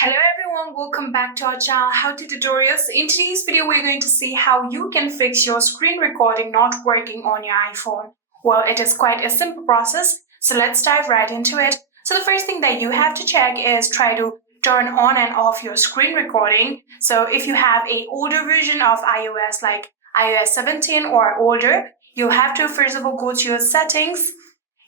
Hello everyone, welcome back to our channel How to Tutorials. In today's video, we're going to see how you can fix your screen recording not working on your iPhone. Well, it is quite a simple process, so let's dive right into it. So the first thing that you have to check is try to turn on and off your screen recording. So if you have an older version of iOS like iOS 17 or older, you'll have to first of all go to your settings,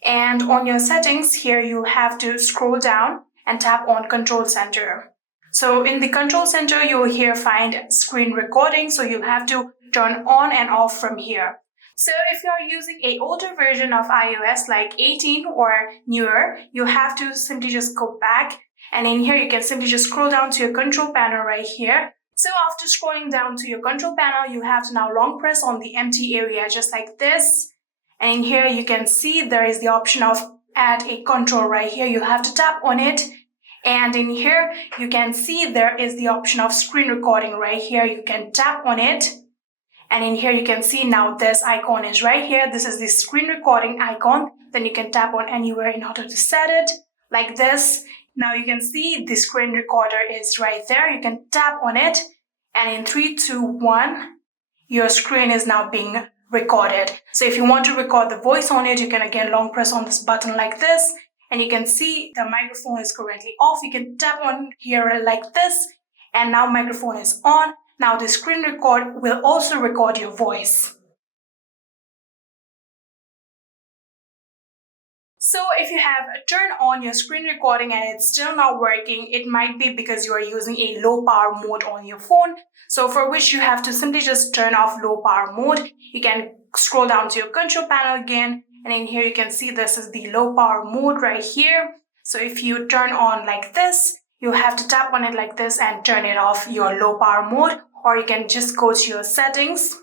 and on your settings here you have to scroll down and tap on Control Center. So in the Control Center, you'll here find screen recording. So you'll have to turn on and off from here. So if you are using an older version of iOS like 18 or newer, you have to simply just go back. And in here, you can simply just scroll down to your control panel right here. So after scrolling down to your control panel, you have to now long press on the empty area just like this. And in here, you can see there is the option of add a control right here. You have to tap on it. And in here, you can see there is the option of screen recording right here. You can tap on it. And in here, you can see now this icon is right here. This is the screen recording icon. Then you can tap on anywhere in order to set it like this. Now you can see the screen recorder is right there. You can tap on it. And in 3, 2, 1, your screen is now being recorded. So if you want to record the voice on it, you can again long press on this button like this. And you can see the microphone is currently off. You can tap on here like this, and now microphone is on. Now the screen record will also record your voice. So if you have turned on your screen recording and it's still not working, it might be because you are using a low power mode on your phone. So for which you have to simply just turn off low power mode. You can scroll down to your control panel again. And in here, you can see this is the low power mode right here. So if you turn on like this, you have to tap on it like this and turn it off your low power mode. Or you can just go to your settings.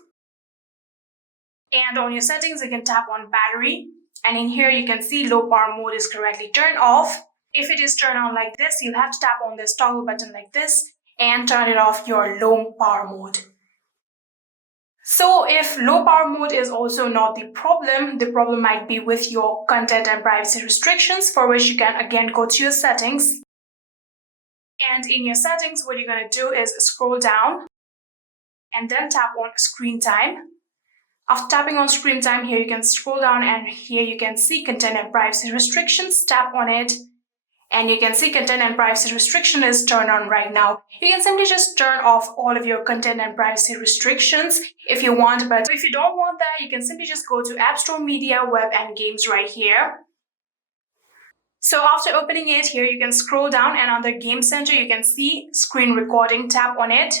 And on your settings, you can tap on battery. And in here, you can see low power mode is correctly turned off. If it is turned on like this, you'll have to tap on this toggle button like this and turn it off your low power mode. So if low power mode is also not the problem might be with your content and privacy restrictions, for which you can again go to your settings. And in your settings, what you're going to do is scroll down and then tap on screen time. After tapping on screen time, here you can scroll down and here you can see content and privacy restrictions. Tap on it. And you can see content and privacy restriction is turned on right now. You can simply just turn off all of your content and privacy restrictions if you want, but if you don't want that, you can simply just go to App Store, Media, Web, and Games right here. So after opening it here, you can scroll down and under Game Center, you can see screen recording. Tap on it.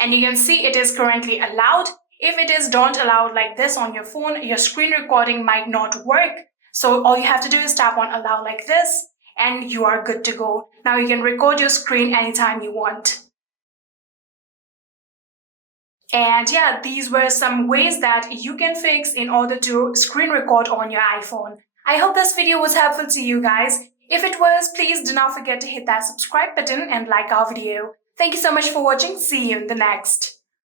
And you can see it is currently allowed. If it is don't allowed like this on your phone, your screen recording might not work. So all you have to do is tap on allow like this. And you are good to go. Now you can record your screen anytime you want. And yeah, these were some ways that you can fix in order to screen record on your iPhone. I hope this video was helpful to you guys. If it was, please do not forget to hit that subscribe button and like our video. Thank you so much for watching. See you in the next.